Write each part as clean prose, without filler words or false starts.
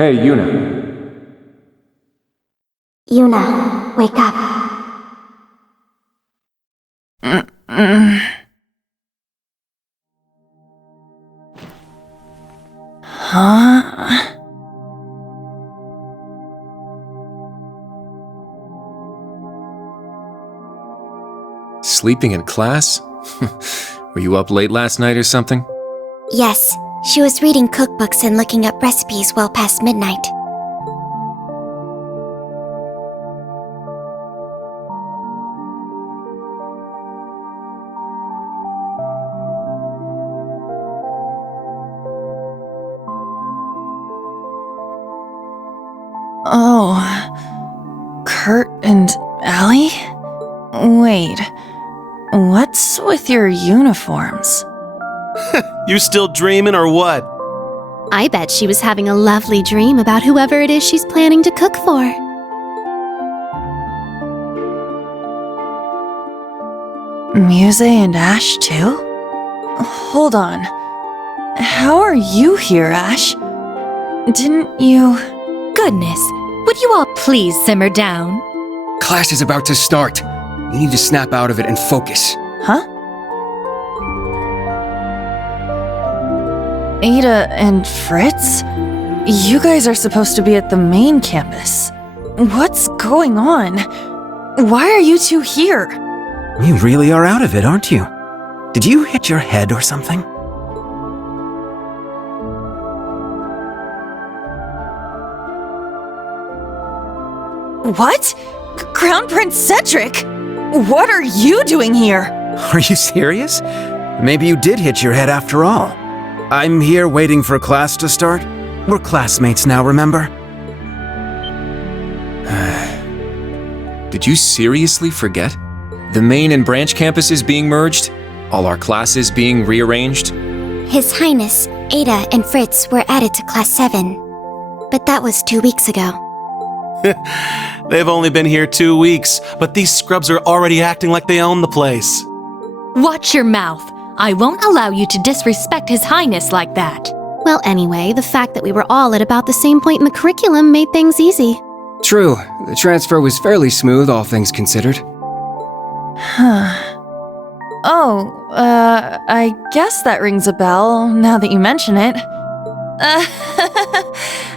Hey, Yuna. Yuna, wake up. Huh? Sleeping in class? Were you up late last night or something? Yes, she was reading cookbooks and looking up recipes well past midnight. Oh, Kurt and Allie? Wait, what's with your uniforms? You still dreaming or what? I bet she was having a lovely dream about whoever it is she's planning to cook for. Muse and Ash too? Hold on. How are you here, Ash? Didn't you... Goodness, would you all please simmer down? Class is about to start. You need to snap out of it and focus. Huh? Ada and Fritz? You guys are supposed to be at the main campus. What's going on? Why are you two here? You really are out of it, aren't you? Did you hit your head or something? What? Crown Prince Cedric? What are you doing here? Are you serious? Maybe you did hit your head after all. I'm here waiting for class to start. We're classmates now, remember? Did you seriously forget? The main and branch campuses being merged? All our classes being rearranged? His Highness, Ada, and Fritz were added to Class 7. But that was 2 weeks ago. They've only been here 2 weeks, but these scrubs are already acting like they own the place. Watch your mouth. I won't allow you to disrespect His Highness like that. Well, anyway, the fact that we were all at about the same point in the curriculum made things easy. True, the transfer was fairly smooth, all things considered. I guess that rings a bell, now that you mention it.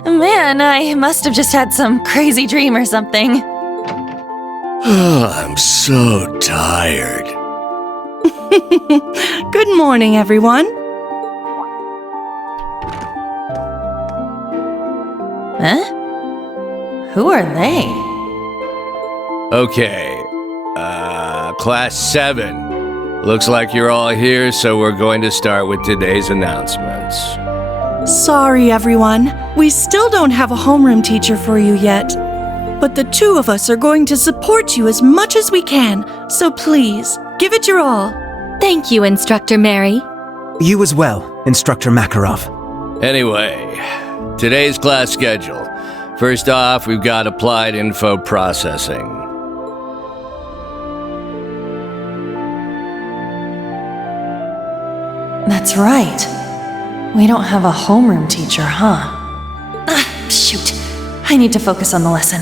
Man, I must have just had some crazy dream or something. I'm so tired. Good morning, everyone. Huh? Who are they? Okay, Class 7. Looks like you're all here, so we're going to start with today's announcements. Sorry, everyone. We still don't have a homeroom teacher for you yet. But the two of us are going to support you as much as we can, so please, give it your all. Thank you, Instructor Mary. You as well, Instructor Makarov. Anyway, today's class schedule. First off, we've got applied info processing. That's right. We don't have a homeroom teacher, huh? Shoot. I need to focus on the lesson.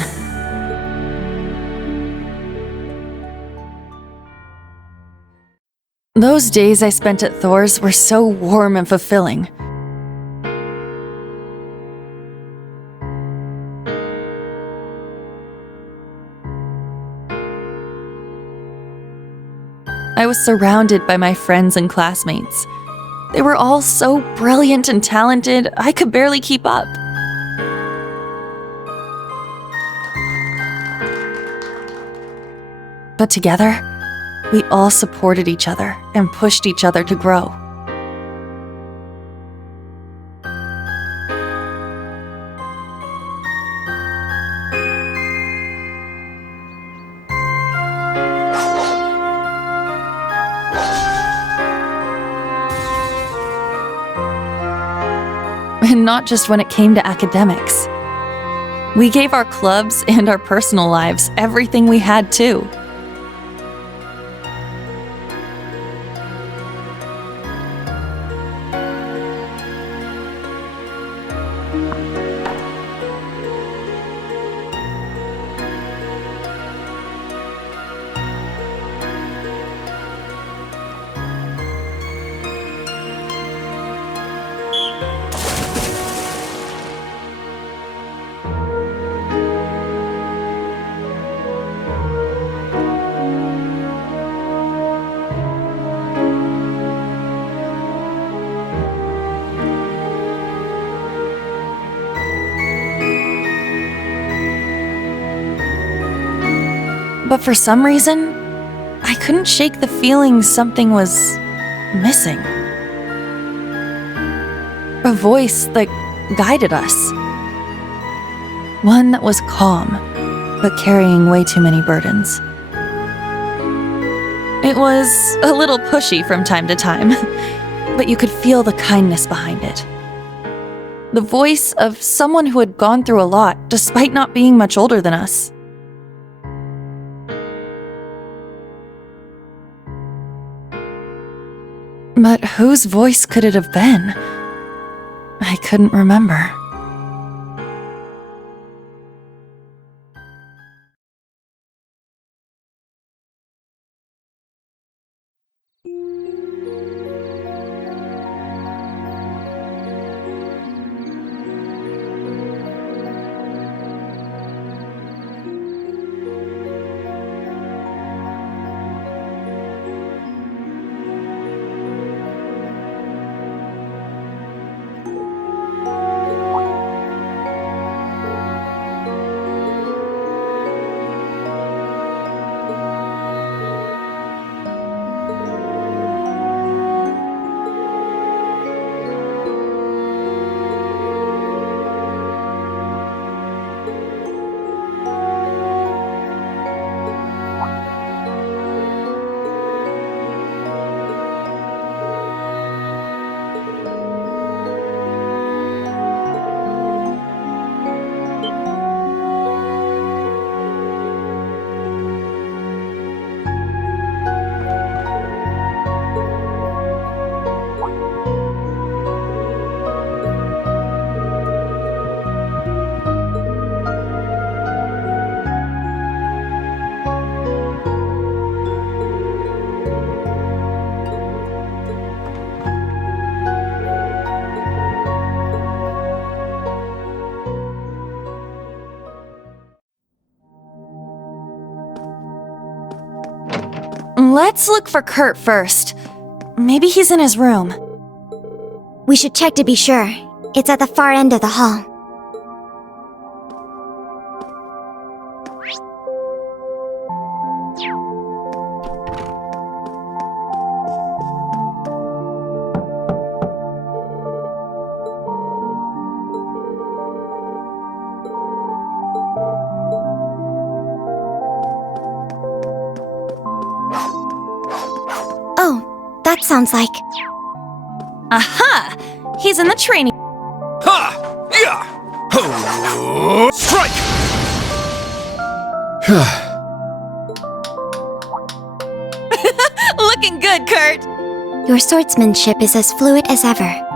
Those days I spent at Thor's were so warm and fulfilling. I was surrounded by my friends and classmates. They were all so brilliant and talented, I could barely keep up. But together, we all supported each other and pushed each other to grow. And not just when it came to academics. We gave our clubs and our personal lives everything we had too. But for some reason, I couldn't shake the feeling something was missing. A voice that guided us. One that was calm, but carrying way too many burdens. It was a little pushy from time to time, but you could feel the kindness behind it. The voice of someone who had gone through a lot, despite not being much older than us. But whose voice could it have been? I couldn't remember. Let's look for Kurt first. Maybe he's in his room. We should check to be sure. It's at the far end of the hall. Oh, that sounds like... Aha! He's in the training. Ha! Yeah! Ho! Strike! Looking good, Kurt! Your swordsmanship is as fluid as ever.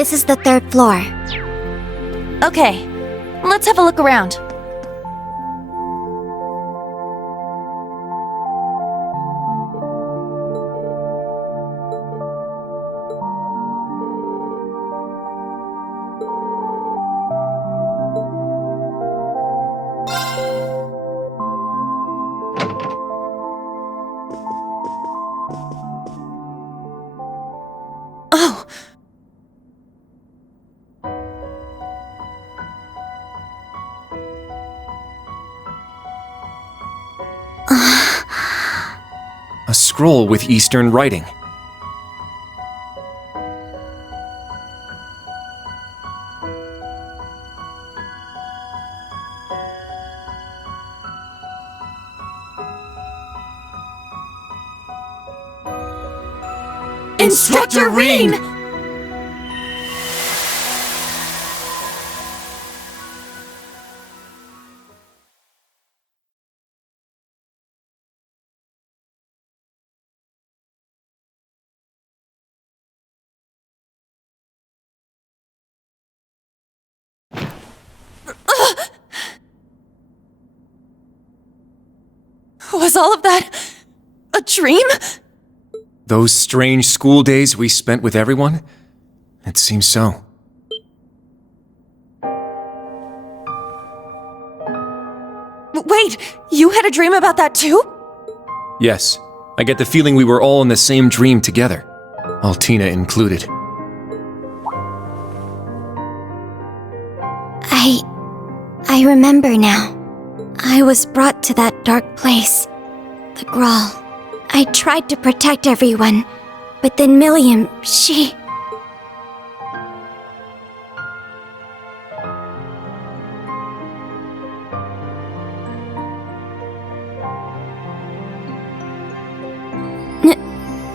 This is the 3rd floor. Okay, let's have a look around. Oh! A scroll with Eastern writing. Instructor Rean! Was all of that a dream? Those strange school days we spent with everyone? It seems so. Wait, you had a dream about that too? Yes, I get the feeling we were all in the same dream together. Altina included. I remember now. I was brought to that dark place, the Grawl. I tried to protect everyone, but then Milliam, she...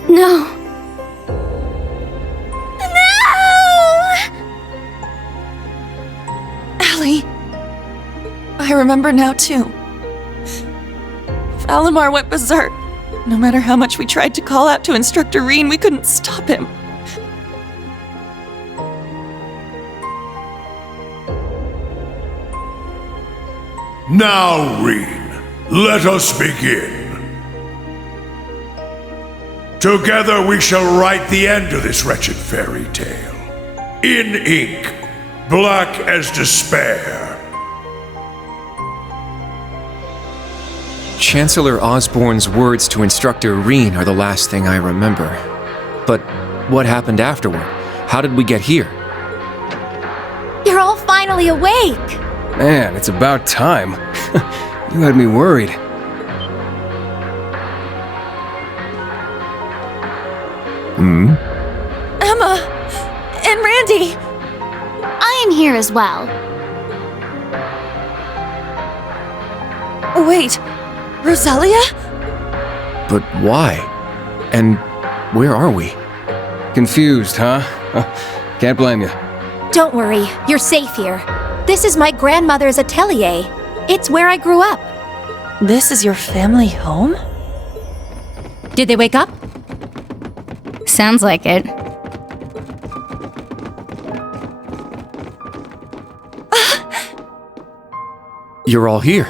No. Allie, I remember now too. Valimar went berserk. No matter how much we tried to call out to Instructor Rean, we couldn't stop him. Now, Rean, let us begin. Together we shall write the end of this wretched fairy tale. In ink, black as despair. Chancellor Osborne's words to Instructor Rean are the last thing I remember. But what happened afterward? How did we get here? You're all finally awake! Man, it's about time. You had me worried. Emma! And Randy! I am here as well. Wait, Rosalia? But why? And where are we? Confused, huh? Can't blame you. Don't worry, you're safe here. This is my grandmother's atelier. It's where I grew up. This is your family home? Did they wake up? Sounds like it. You're all here.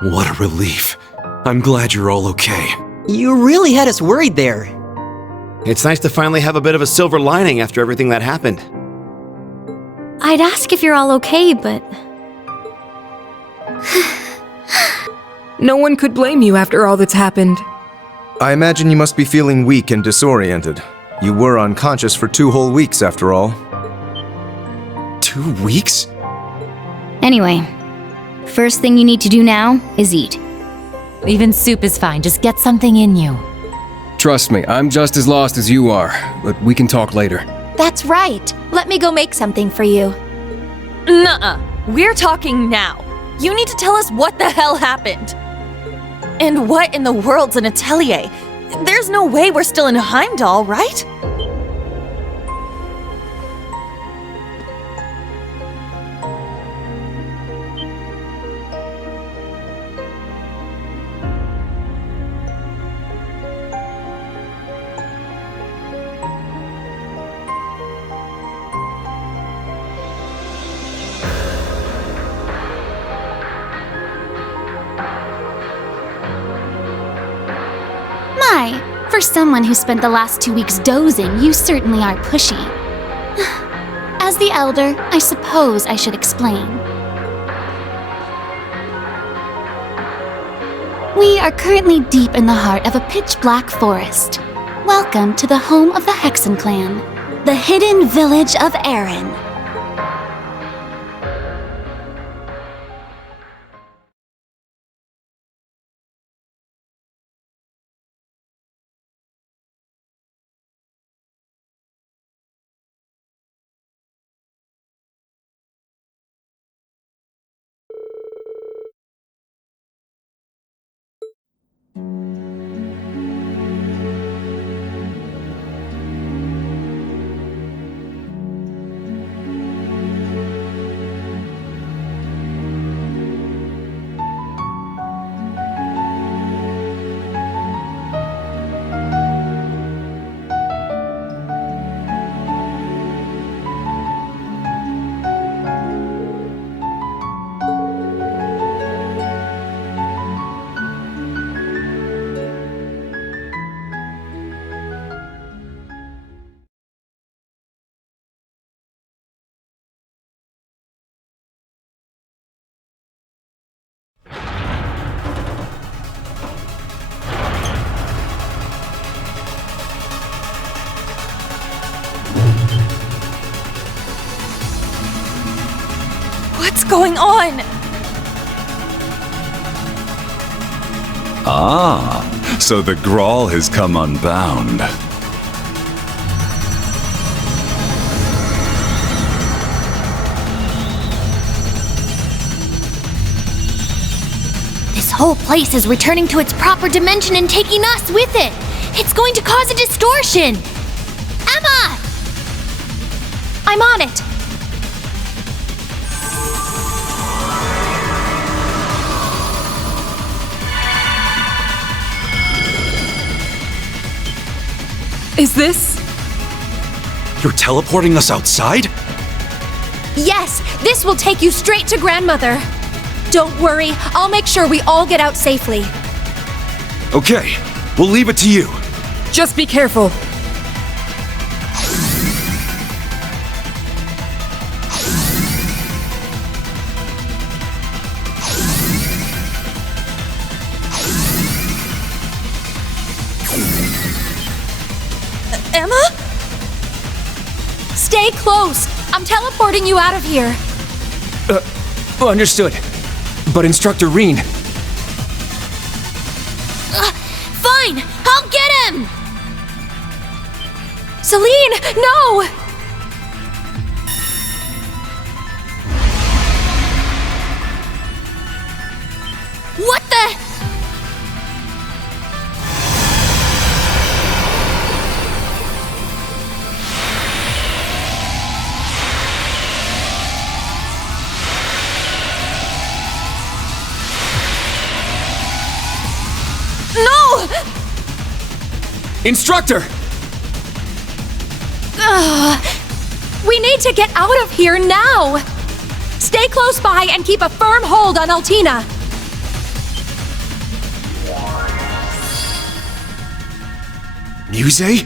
What a relief. I'm glad you're all okay. You really had us worried there. It's nice to finally have a bit of a silver lining after everything that happened. I'd ask if you're all okay, but... No one could blame you after all that's happened. I imagine you must be feeling weak and disoriented. You were unconscious for 2 whole weeks, after all. 2 weeks? Anyway, first thing you need to do now is eat. Even soup is fine, just get something in you. Trust me, I'm just as lost as you are, but we can talk later. That's right. Let me go make something for you. Nuh-uh. We're talking now. You need to tell us what the hell happened. And what in the world's an atelier? There's no way we're still in Heimdall, right? For someone who spent the last 2 weeks dozing, you certainly are pushy. As the elder, I suppose I should explain. We are currently deep in the heart of a pitch-black forest. Welcome to the home of the Hexen clan, the hidden village of Erin. What's going on? Ah, so the Grawl has come unbound. This whole place is returning to its proper dimension and taking us with it. It's going to cause a distortion. Emma! I'm on it. Is this? You're teleporting us outside? Yes, this will take you straight to Grandmother. Don't worry, I'll make sure we all get out safely. Okay, we'll leave it to you. Just be careful. Emma? Stay close. I'm teleporting you out of here. Understood. But Instructor Reen... Fine, I'll get him! Celine, no! What the? No! Instructor! We need to get out of here now! Stay close by and keep a firm hold on Altina. Muse?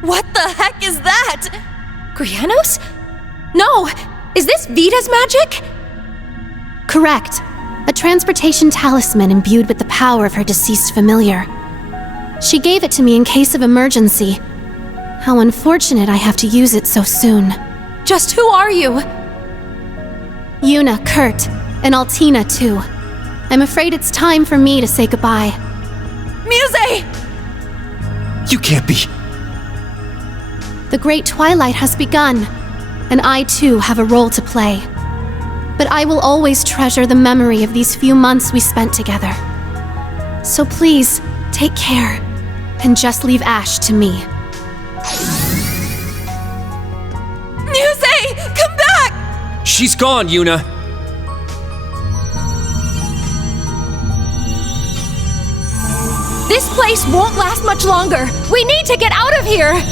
What the heck is that? Grianos? No! Is this Vita's magic? Correct. A transportation talisman imbued with the power of her deceased familiar. She gave it to me in case of emergency. How unfortunate I have to use it so soon. Just who are you? Yuna, Kurt, and Altina too. I'm afraid it's time for me to say goodbye. Muse! You can't be... The Great Twilight has begun, and I too have a role to play. But I will always treasure the memory of these few months we spent together. So please, take care, and just leave Ash to me. Muse! Come back! She's gone, Yuna! This place won't last much longer. We need to get out of here!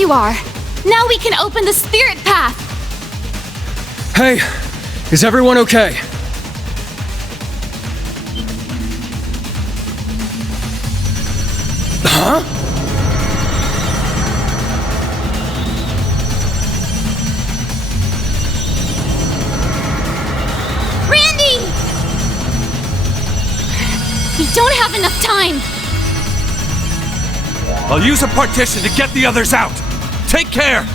you are. Now we can open the spirit path. Hey, is everyone okay? Huh? Randy! We don't have enough time. I'll use a partition to get the others out. Take care!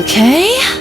Okay.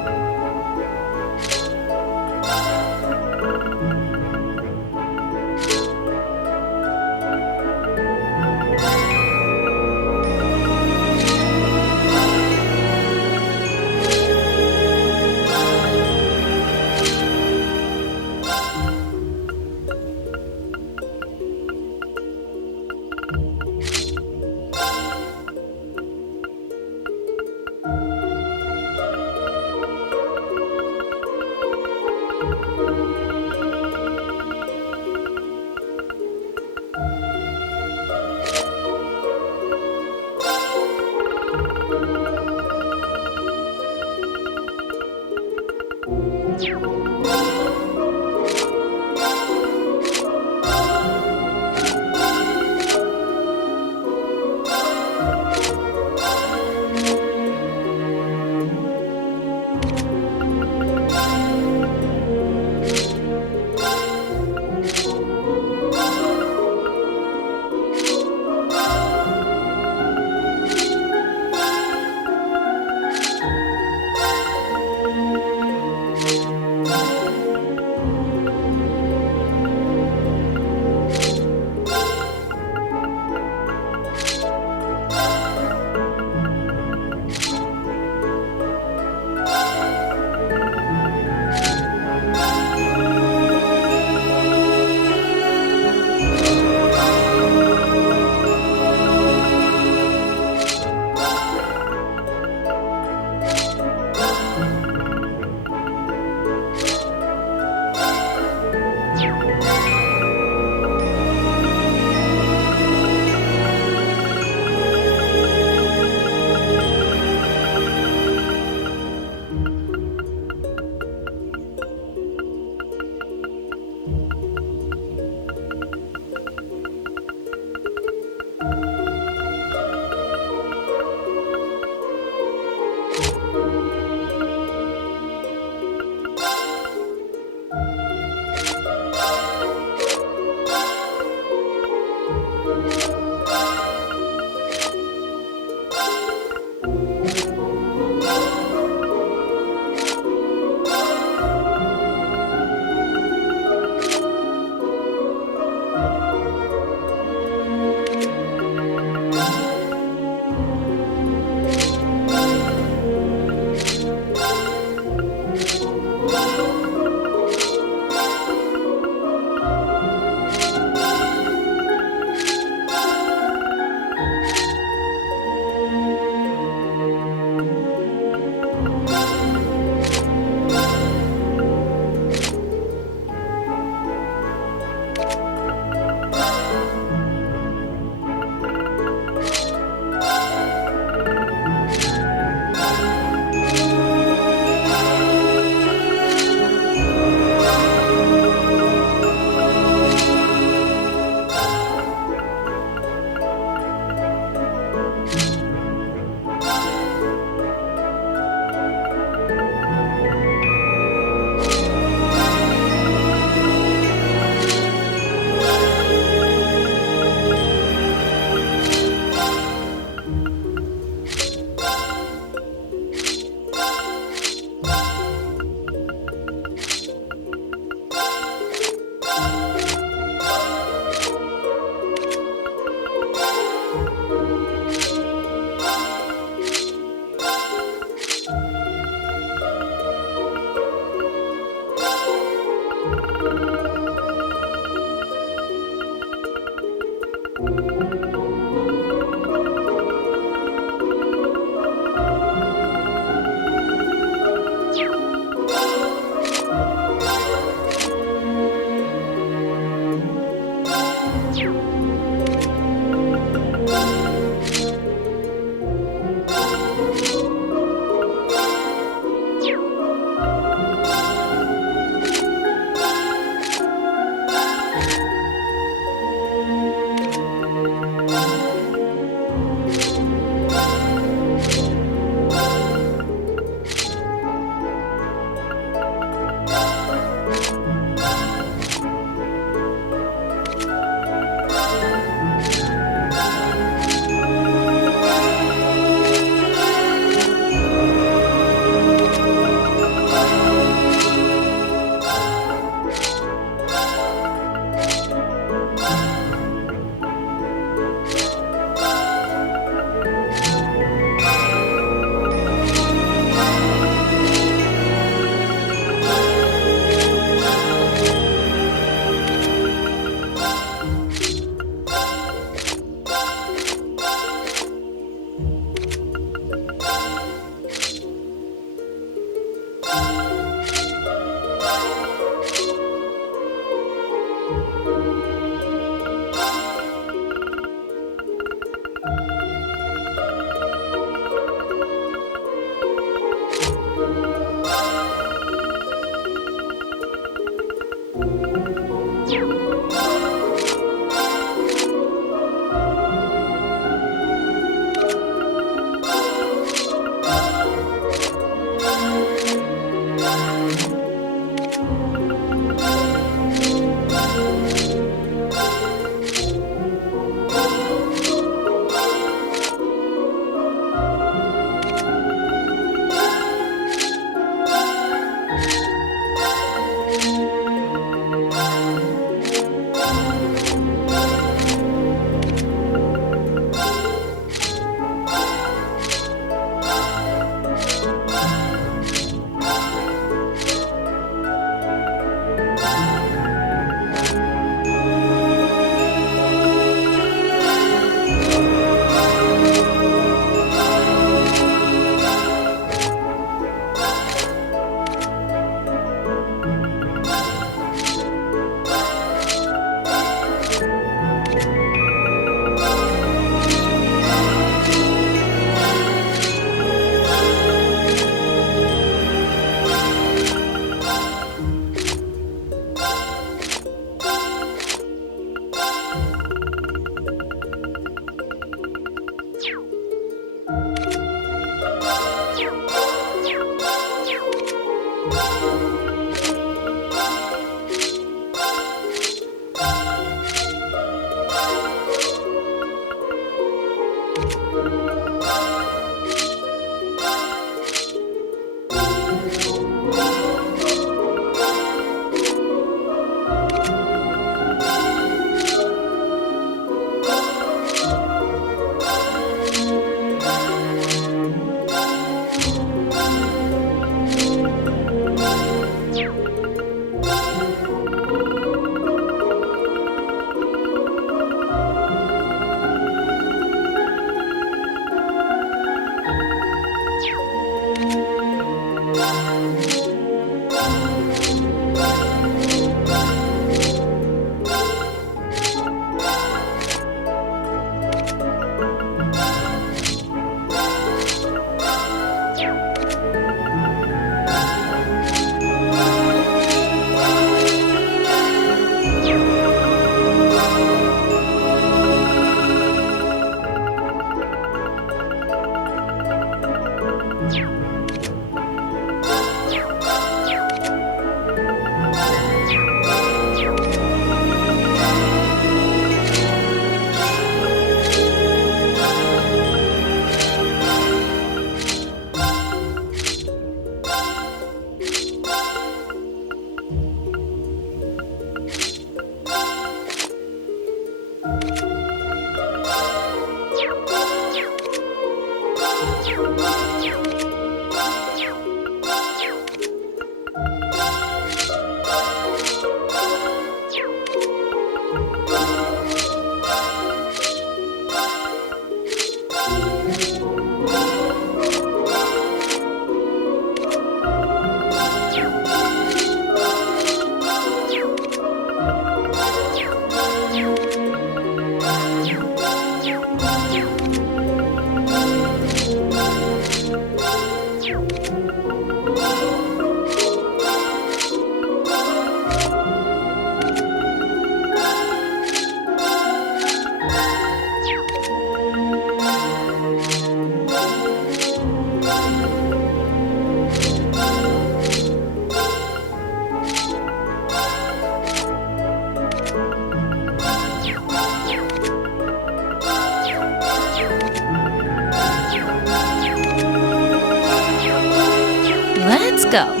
Let's go.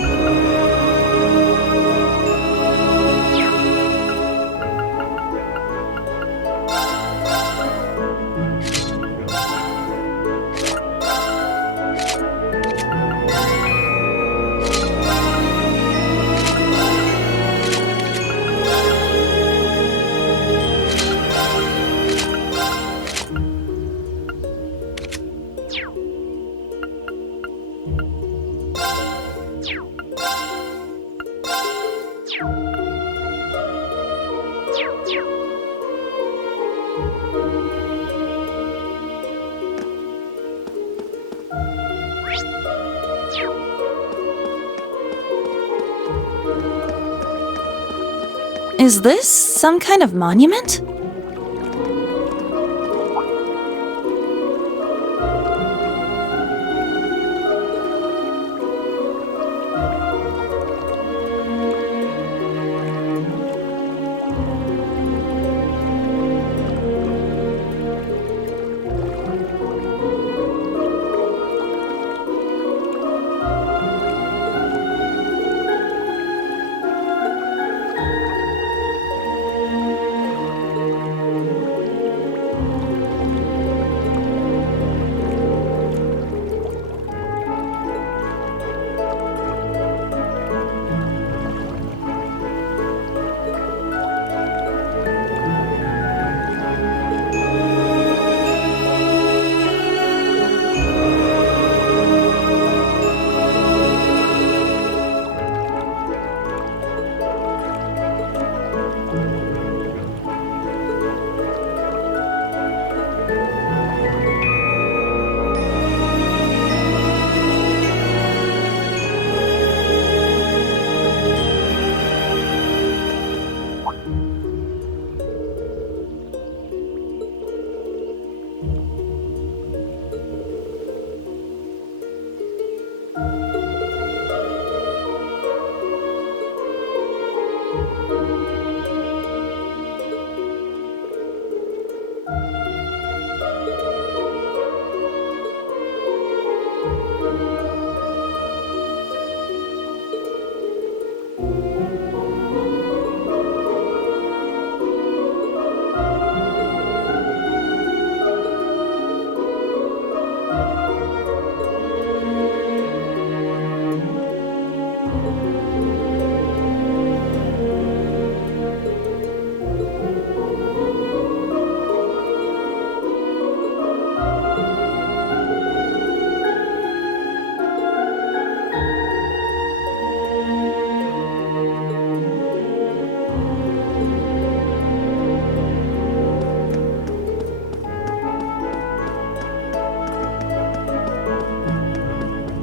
Is this some kind of monument?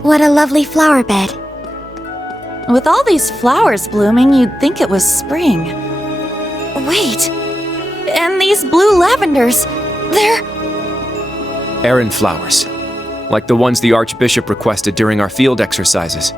What a lovely flower bed. With all these flowers blooming, you'd think it was spring. Wait! And these blue lavenders, they're... Aran flowers. like the ones the Archbishop requested during our field exercises.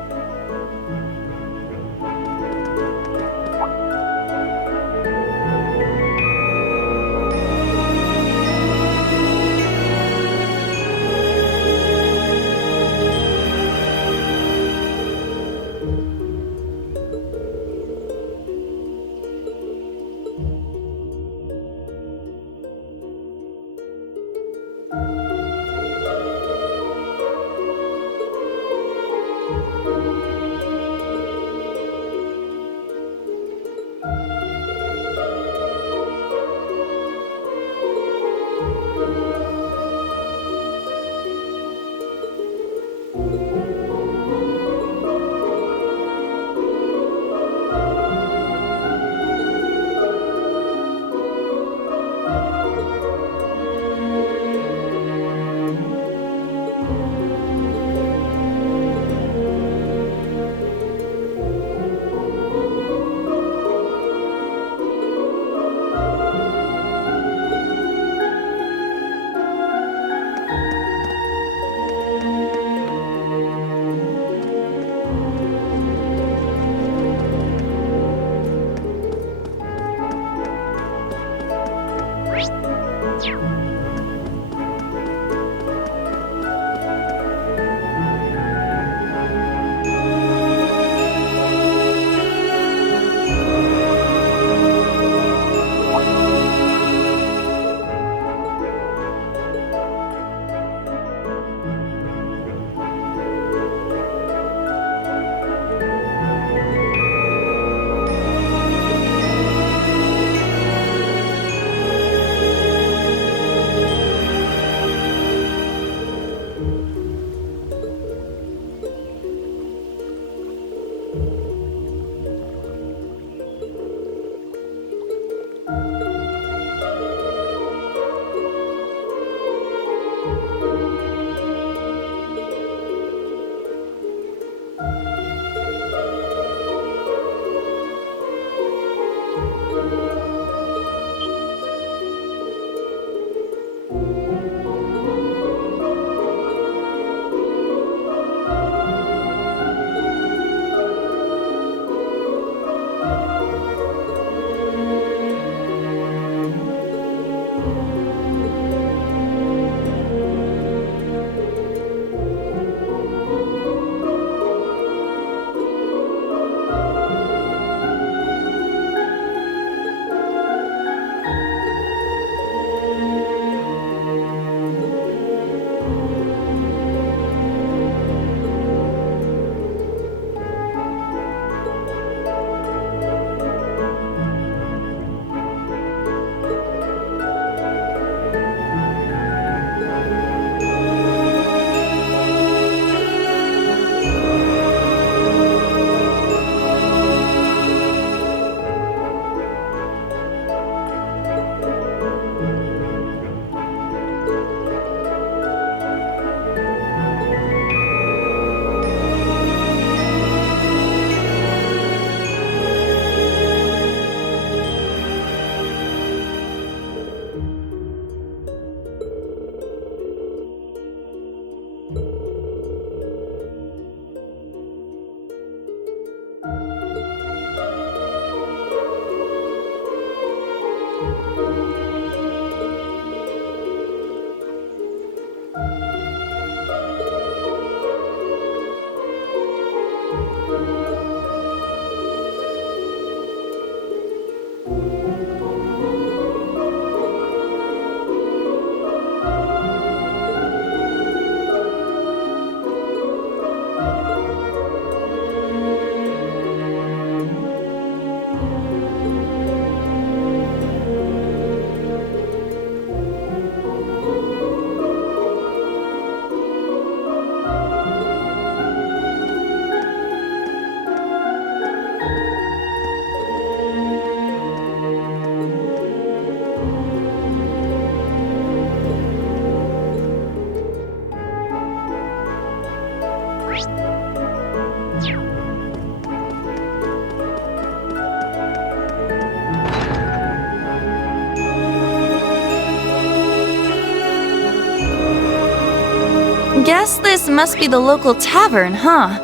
Guess this must be the local tavern, huh?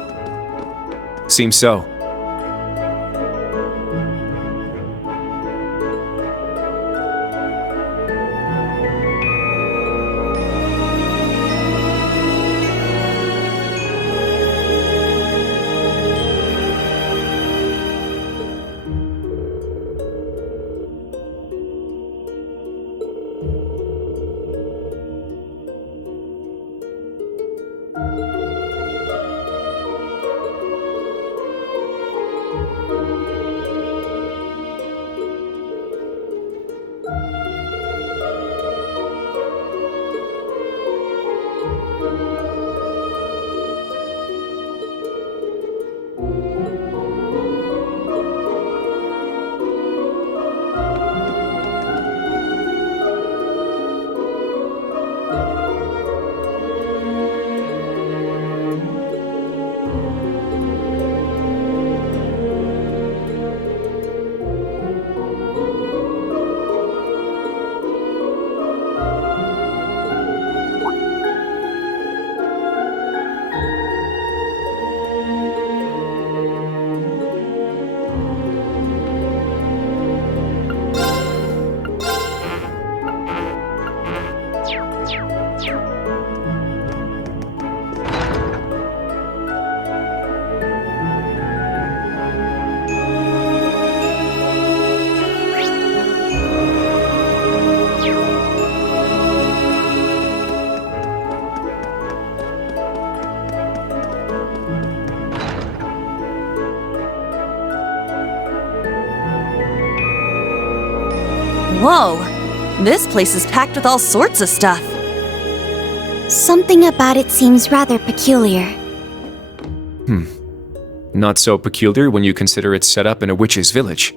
Seems so. Whoa, this place is packed with all sorts of stuff. Something about it seems rather peculiar. Not so peculiar when you consider it's set up in a witch's village.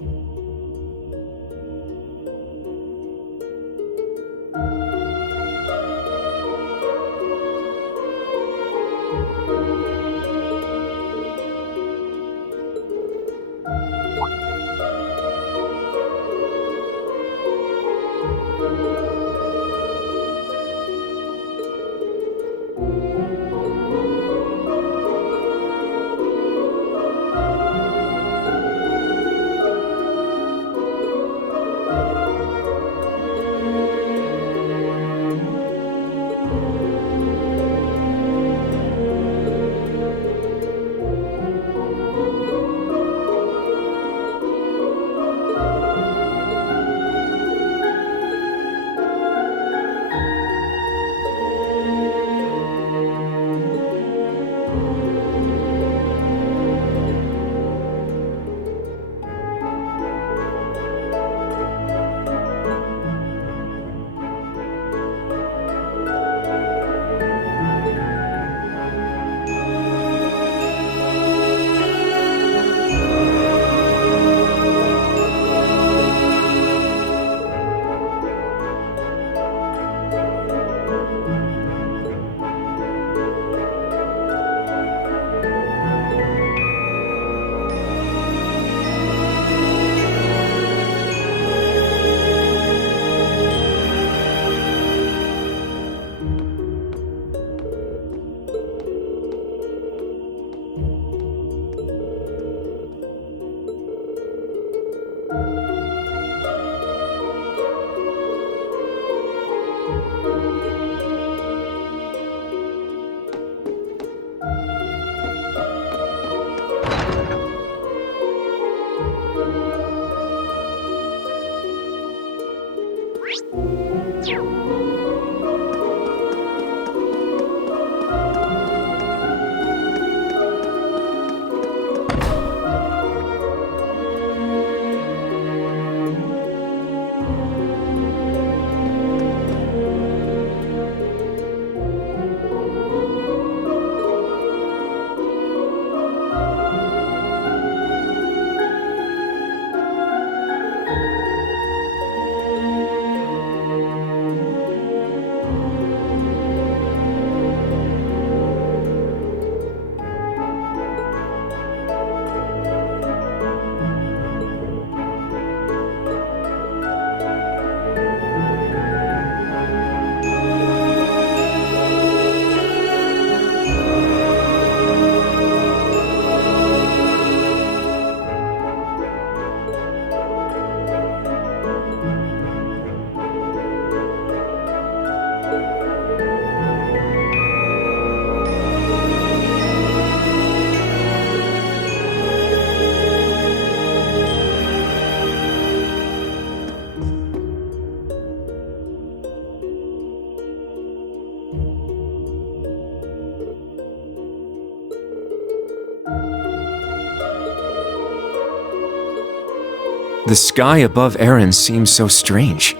The sky above Erin seems so strange.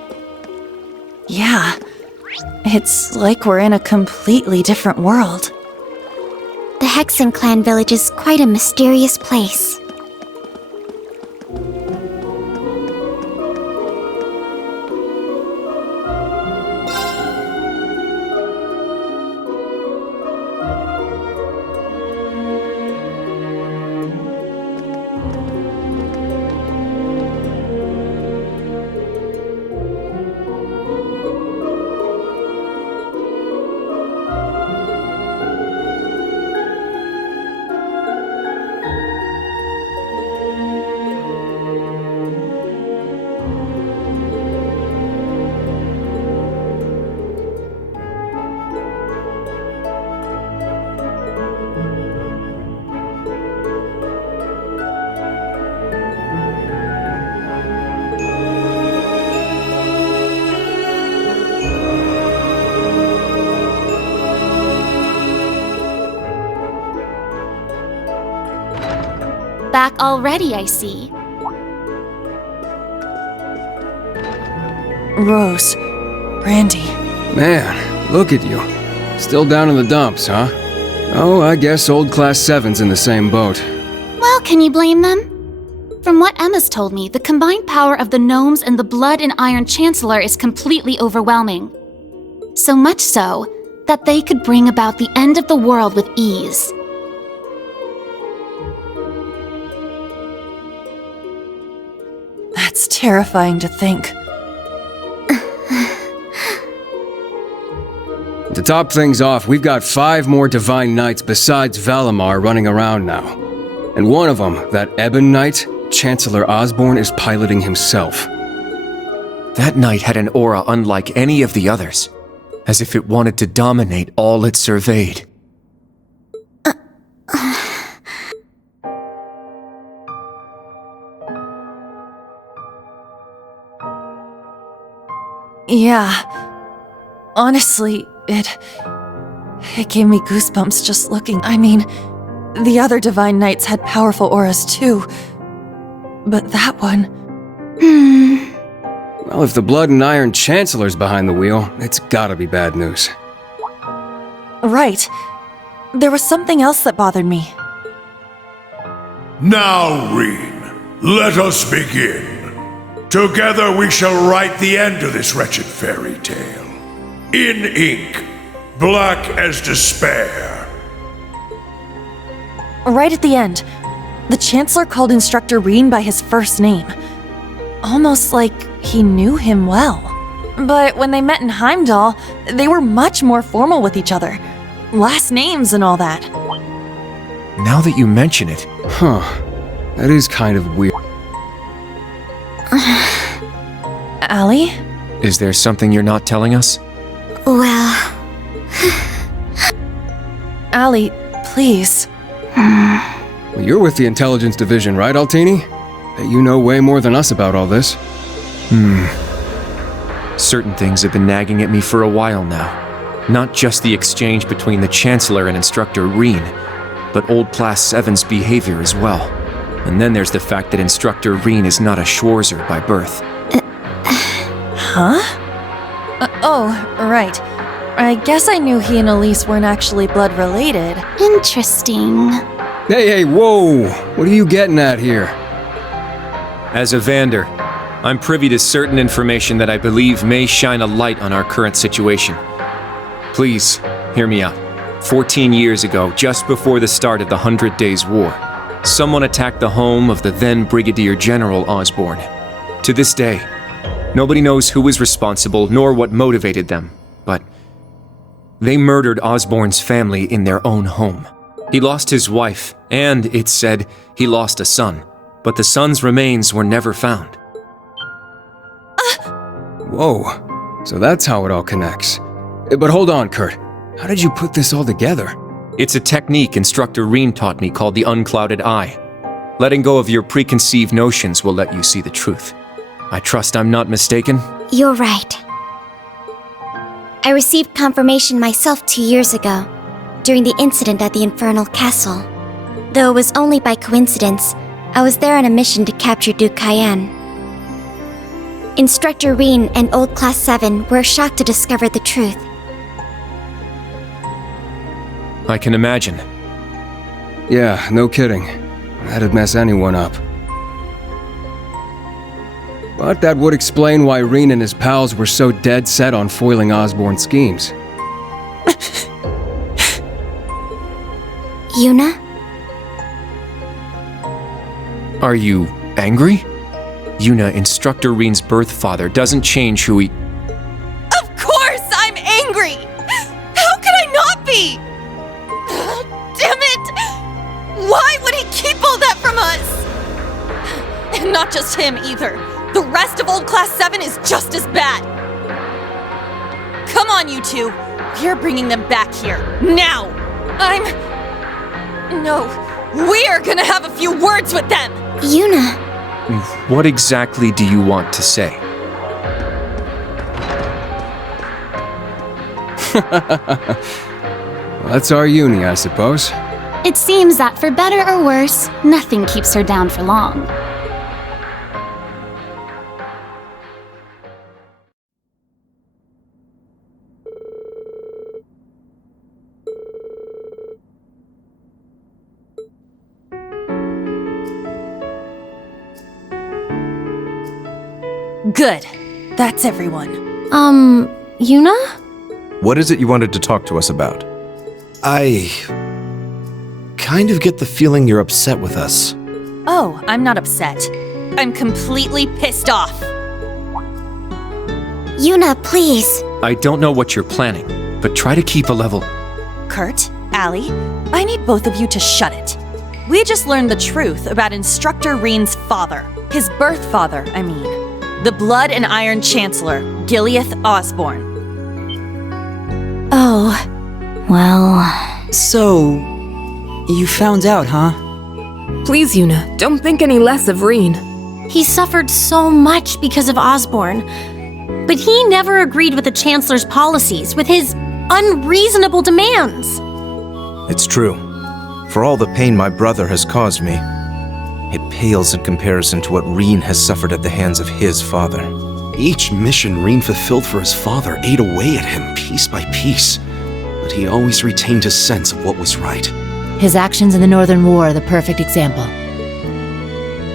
Yeah. It's like we're in a completely different world. The Hexen Clan village is quite a mysterious place. Back already, I see. Rose. Brandy. Man, look at you. Still down in the dumps, huh? Oh, I guess old Class 7's in the same boat. Well, can you blame them? From what Emma's told me, the combined power of the gnomes and the Blood and Iron Chancellor is completely overwhelming. So much so that they could bring about the end of the world with ease. That's terrifying to think. To top things off, we've got 5 more Divine Knights besides Valimar running around now. And one of them, that Ebon Knight, Chancellor Osborne is piloting himself. That knight had an aura unlike any of the others, as if it wanted to dominate all it surveyed. Yeah. Honestly, it gave me goosebumps just looking. I mean, the other Divine Knights had powerful auras too. But that one... Well, if the Blood and Iron Chancellor's behind the wheel, it's gotta be bad news. Right. There was something else that bothered me. Now, Reen, let us begin. Together we shall write the end of this wretched fairy tale. In ink, black as despair. Right at the end, the Chancellor called Instructor Reen by his first name. Almost like he knew him well. But when they met in Heimdall, they were much more formal with each other. Last names and all that. Now that you mention it... Huh. That is kind of weird. Allie? Is there something you're not telling us? Well... Allie, please. Well, you're with the Intelligence Division, right, Altini? You know way more than us about all this. Certain things have been nagging at me for a while now. Not just the exchange between the Chancellor and Instructor Reen, but old Class 7's behavior as well. And then there's the fact that Instructor Reen is not a Schwarzer by birth. Huh? Oh, right. I guess I knew he and Elise weren't actually blood related. Interesting. Hey, whoa! What are you getting at here? As a Vander, I'm privy to certain information that I believe may shine a light on our current situation. Please, hear me out. 14 years ago, just before the start of the 100 Days War, someone attacked the home of the then Brigadier General Osborne. To this day, nobody knows who was responsible nor what motivated them, but they murdered Osborne's family in their own home. He lost his wife, and, it's said, he lost a son, but the son's remains were never found. Whoa, so that's how it all connects. But hold on, Kurt. How did you put this all together? It's a technique Instructor Reen taught me called the Unclouded Eye. Letting go of your preconceived notions will let you see the truth. I trust I'm not mistaken? You're right. I received confirmation myself 2 years ago, during the incident at the Infernal Castle. Though it was only by coincidence, I was there on a mission to capture Duke Cayenne. Instructor Reen and Old Class 7 were shocked to discover the truth. I can imagine. Yeah, no kidding. That'd mess anyone up. But that would explain why Reen and his pals were so dead set on foiling Osborn's schemes. Yuna? Are you angry? Yuna, Instructor Reen's birth father, doesn't change who he... Of course I'm angry! How could I not be? Damn it! Why would he keep all that from us? And not just him either. The rest of Old Class 7 is just as bad. Come on, you two. We're bringing them back here. Now! No. We're gonna have a few words with them! Yuna! What exactly do you want to say? That's our uni, I suppose. It seems that for better or worse, nothing keeps her down for long. Good. That's everyone. Yuna? What is it you wanted to talk to us about? I kind of get the feeling you're upset with us. Oh, I'm not upset. I'm completely pissed off. Yuna, please. I don't know what you're planning, but try to keep a level. Kurt, Allie, I need both of you to shut it. We just learned the truth about Instructor Reen's father. His birth father, I mean. The Blood and Iron Chancellor, Gileath Osborn. Oh, well... So, you found out, huh? Please, Yuna, don't think any less of Reen. He suffered so much because of Osborn. But he never agreed with the Chancellor's policies, with his unreasonable demands. It's true. For all the pain my brother has caused me, it pales in comparison to what Reen has suffered at the hands of his father. Each mission Reen fulfilled for his father ate away at him piece by piece, but he always retained his sense of what was right. His actions in the Northern War are the perfect example.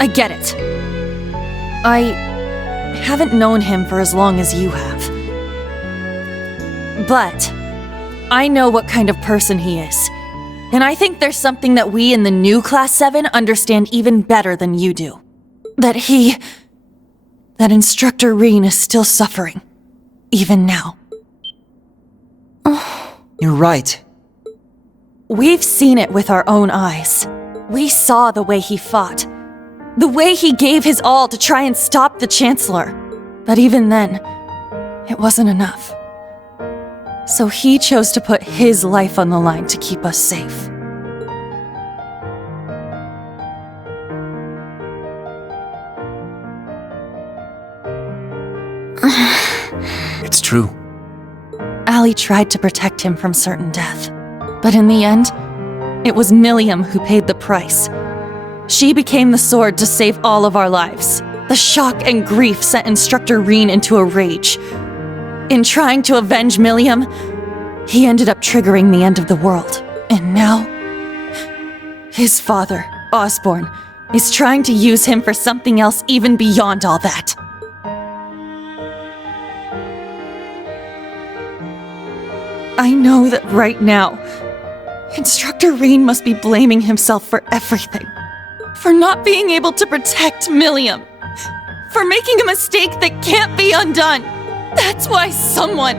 I get it. I haven't known him for as long as you have. But I know what kind of person he is. And I think there's something that we in the new Class 7 understand even better than you do. That Instructor Reen is still suffering. Even now. You're right. We've seen it with our own eyes. We saw the way he fought. The way he gave his all to try and stop the Chancellor. But even then, it wasn't enough. So he chose to put his life on the line to keep us safe. It's true. Allie tried to protect him from certain death. But in the end, it was Milliam who paid the price. She became the sword to save all of our lives. The shock and grief sent Instructor Reen into a rage. In trying to avenge Milliam, he ended up triggering the end of the world. And now, his father, Osborn, is trying to use him for something else even beyond all that. I know that right now, Instructor Reen must be blaming himself for everything. For not being able to protect Milliam. For making a mistake that can't be undone. That's why someone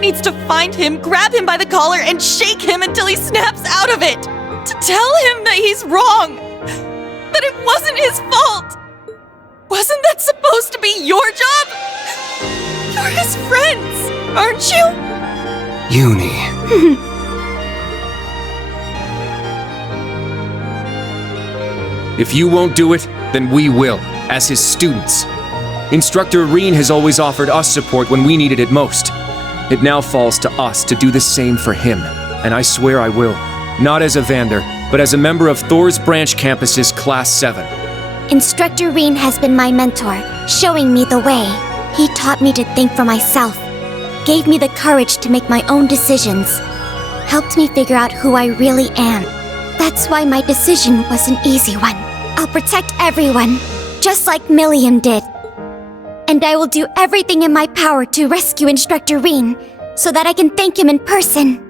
needs to find him, grab him by the collar, and shake him until he snaps out of it. To tell him that he's wrong. That it wasn't his fault. Wasn't that supposed to be your job? You're his friends, aren't you? Uni. If you won't do it, then we will, as his students. Instructor Reen has always offered us support when we needed it most. It now falls to us to do the same for him, and I swear I will. Not as a Vander, but as a member of Thor's Branch Campus's Class 7. Instructor Reen has been my mentor, showing me the way. He taught me to think for myself, gave me the courage to make my own decisions, helped me figure out who I really am. That's why my decision was an easy one. I'll protect everyone, just like Milliam did. And I will do everything in my power to rescue Instructor Reen, so that I can thank him in person.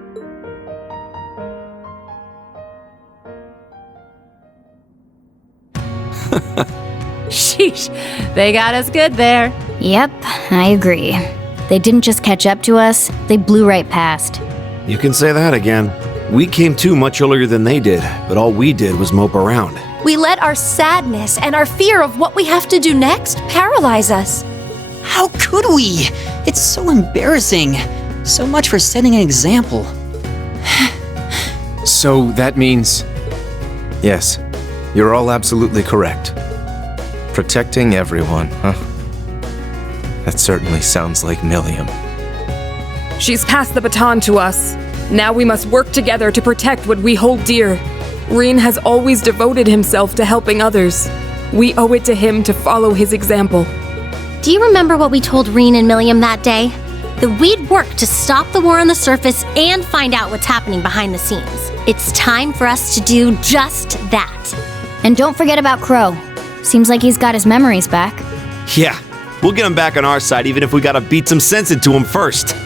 Sheesh, they got us good there. Yep, I agree. They didn't just catch up to us, they blew right past. You can say that again. We came to much earlier than they did, but all we did was mope around. We let our sadness and our fear of what we have to do next paralyze us. How could we? It's so embarrassing. So much for setting an example. So that means... Yes, you're all absolutely correct. Protecting everyone, huh? That certainly sounds like Milliam. She's passed the baton to us. Now we must work together to protect what we hold dear. Reen has always devoted himself to helping others. We owe it to him to follow his example. Do you remember what we told Reen and Milliam that day? That we'd work to stop the war on the surface and find out what's happening behind the scenes. It's time for us to do just that. And don't forget about Crow. Seems like he's got his memories back. Yeah, we'll get him back on our side even if we gotta beat some sense into him first.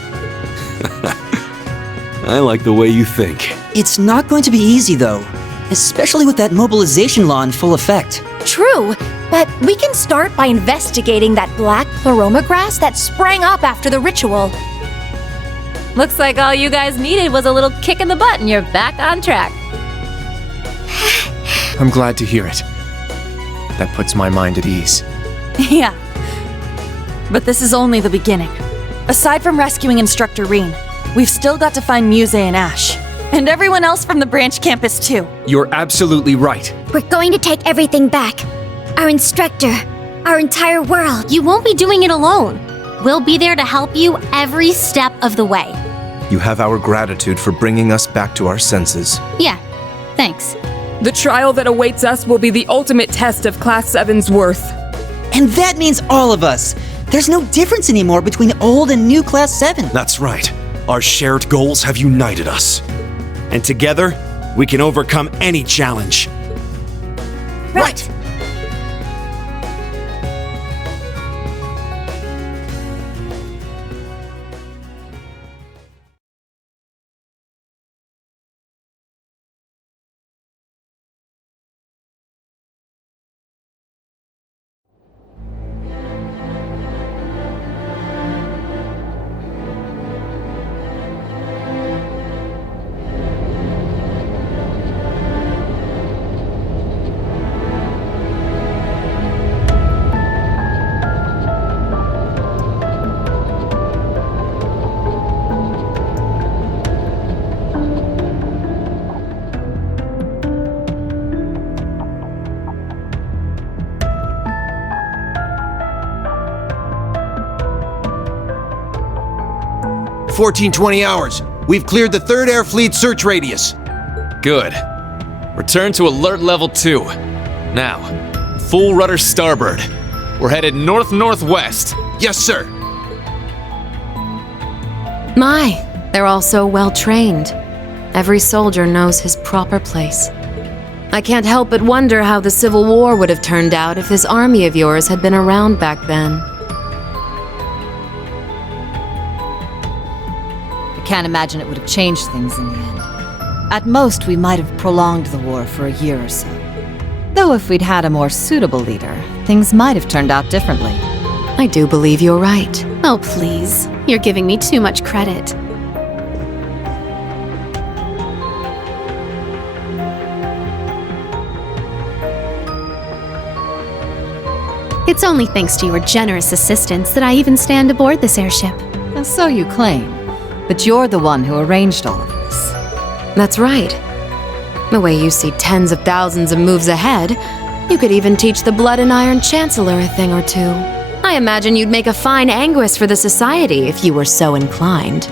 I like the way you think. It's not going to be easy, though. Especially with that mobilization law in full effect. True, but we can start by investigating that black pleroma grass that sprang up after the ritual. Looks like all you guys needed was a little kick in the butt and you're back on track. I'm glad to hear it. That puts my mind at ease. Yeah. But this is only the beginning. Aside from rescuing Instructor Reen, we've still got to find Muse and Ash. And everyone else from the branch campus, too. You're absolutely right. We're going to take everything back. Our instructor, our entire world. You won't be doing it alone. We'll be there to help you every step of the way. You have our gratitude for bringing us back to our senses. Yeah, thanks. The trial that awaits us will be the ultimate test of Class 7's worth. And that means all of us. There's no difference anymore between old and new Class 7. That's right. Our shared goals have united us. And together, we can overcome any challenge. Right. "1420 hours. We've cleared the 3rd Air Fleet search radius." Good. Return to alert level 2. Now, full rudder starboard. We're headed north-northwest. Yes, sir. My, they're all so well trained. Every soldier knows his proper place. I can't help but wonder how the Civil War would have turned out if this army of yours had been around back then. Can't imagine it would have changed things in the end. At most, we might have prolonged the war for a year or so. Though if we'd had a more suitable leader, things might have turned out differently. I do believe you're right. Oh, please. You're giving me too much credit. It's only thanks to your generous assistance that I even stand aboard this airship. And so you claim. But you're the one who arranged all of this. That's right. The way you see tens of thousands of moves ahead, you could even teach the Blood and Iron Chancellor a thing or two. I imagine you'd make a fine Anguis for the Society if you were so inclined.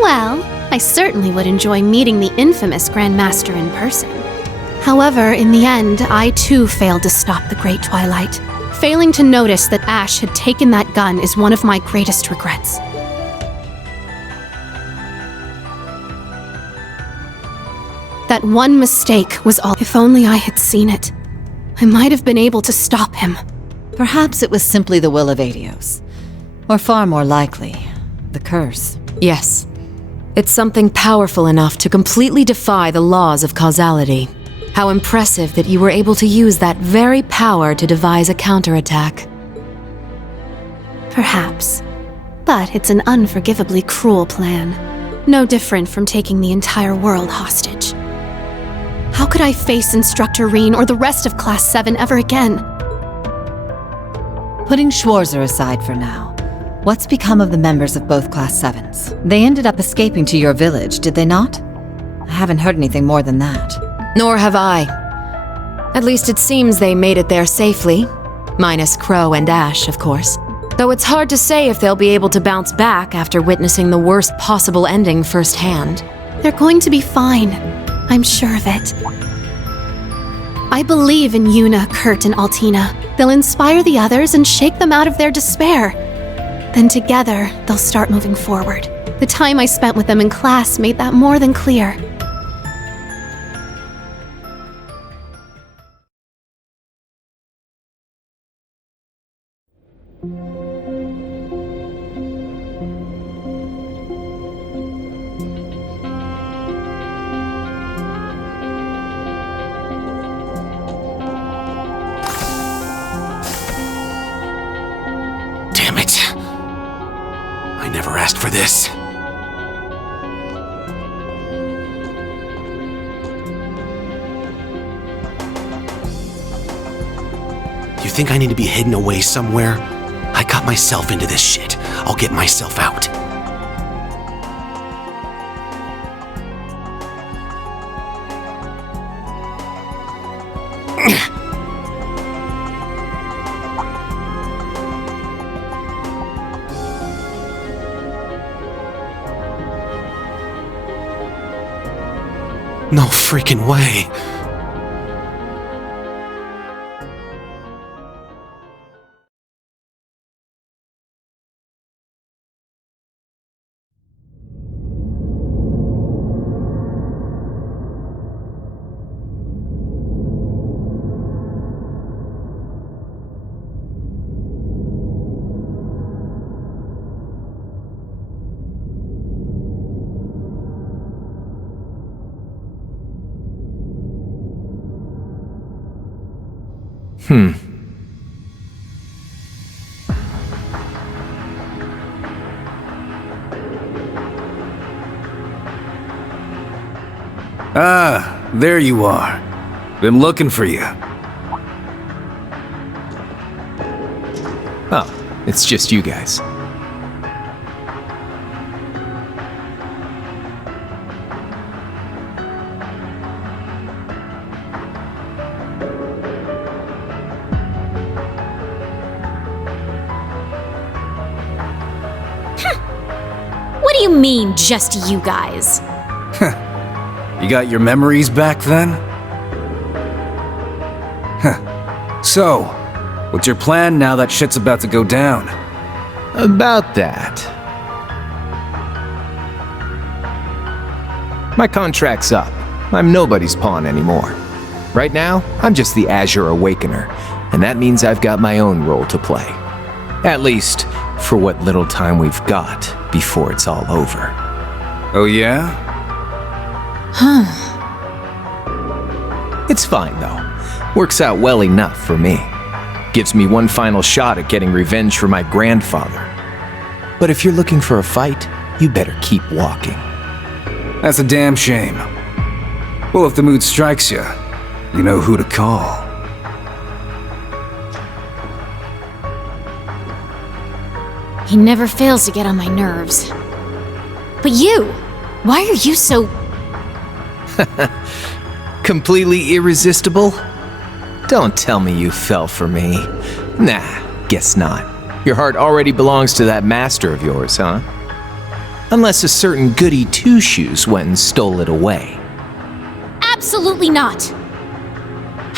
Well, I certainly would enjoy meeting the infamous Grandmaster in person. However, in the end, I too failed to stop the Great Twilight. Failing to notice that Ash had taken that gun is one of my greatest regrets. That one mistake was all. If only I had seen it, I might have been able to stop him. Perhaps it was simply the will of Adios. Or far more likely, the curse. Yes. It's something powerful enough to completely defy the laws of causality. How impressive that you were able to use that very power to devise a counterattack. Perhaps. But it's an unforgivably cruel plan. No different from taking the entire world hostage. How could I face Instructor Rean or the rest of Class 7 ever again? Putting Schwarzer aside for now, what's become of the members of both Class 7s? They ended up escaping to your village, did they not? I haven't heard anything more than that. Nor have I. At least it seems they made it there safely. Minus Crow and Ash, of course. Though it's hard to say if they'll be able to bounce back after witnessing the worst possible ending firsthand. They're going to be fine. I'm sure of it. I believe in Yuna, Kurt, and Altina. They'll inspire the others and shake them out of their despair. Then together, they'll start moving forward. The time I spent with them in class made that more than clear. Damn it. I never asked for this. You think I need to be hidden away somewhere? I got myself into this shit. I'll get myself out. No freaking way. Ah, there you are. Been looking for you. Oh, it's just you guys. What do you mean, just you guys? You got your memories back then? Huh. So, what's your plan now that shit's about to go down? About that. My contract's up. I'm nobody's pawn anymore. Right now, I'm just the Azure Awakener, and that means I've got my own role to play. At least, for what little time we've got before it's all over. Oh yeah? It's fine, though. Works out well enough for me. Gives me one final shot at getting revenge for my grandfather. But if you're looking for a fight, you better keep walking. That's a damn shame. Well, if the mood strikes you, you know who to call. He never fails to get on my nerves. But you! Why are you so... Completely irresistible? Don't tell me you fell for me. Nah, guess not. Your heart already belongs to that master of yours, huh? Unless a certain goody two-shoes went and stole it away. Absolutely not!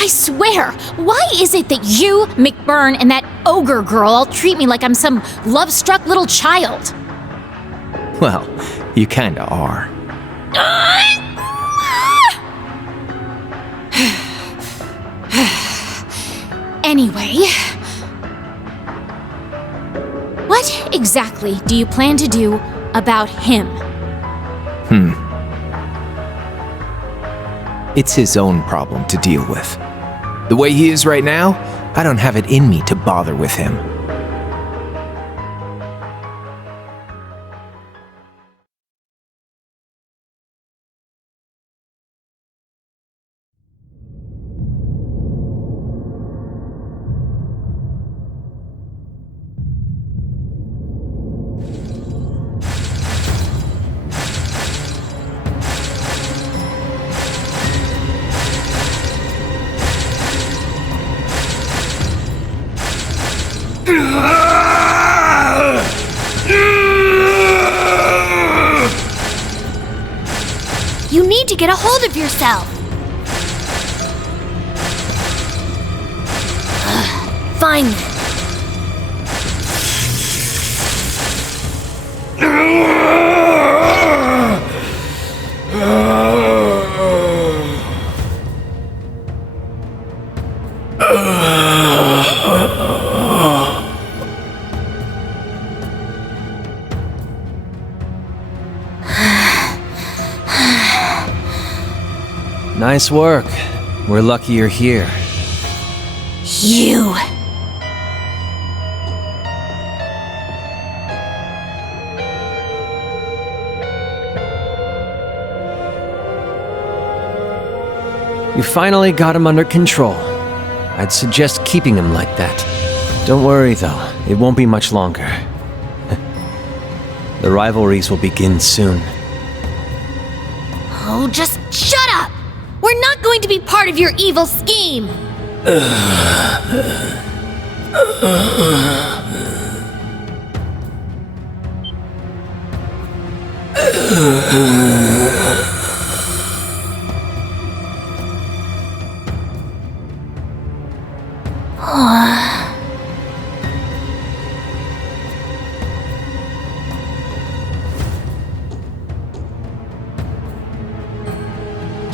I swear, why is it that you, McBurn, and that ogre girl all treat me like I'm some love-struck little child? Well, you kinda are. Anyway, what exactly do you plan to do about him? It's his own problem to deal with. The way he is right now, I don't have it in me to bother with him. You need to get a hold of yourself. Fine then. Nice work. We're lucky you're here. You. You finally got him under control. I'd suggest keeping him like that. Don't worry though, it won't be much longer. The rivalries will begin soon. Oh, just shut up! We're not going to be part of your evil scheme!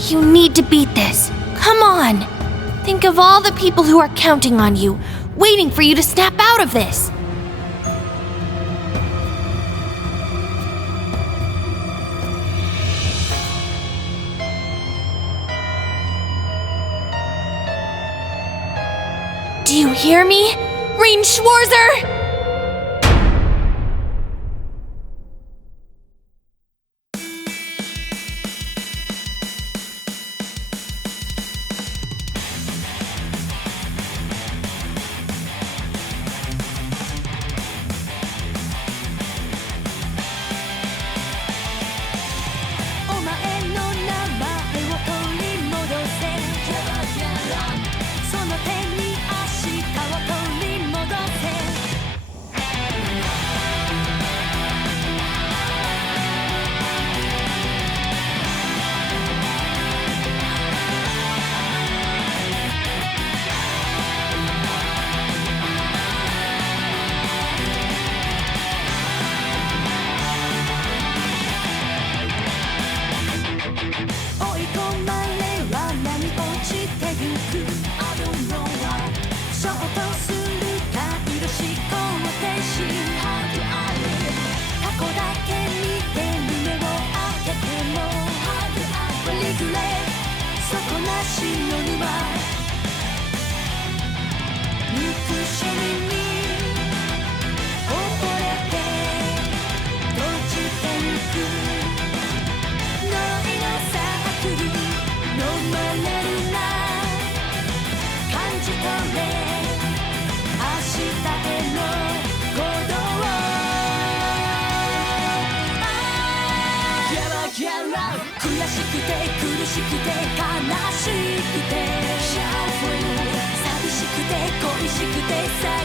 You need to beat this. Come on! Think of all the people who are counting on you, waiting for you to snap out of this. Do you hear me? Rean Schwarzer! Shout for you 寂しくて恋しくてさ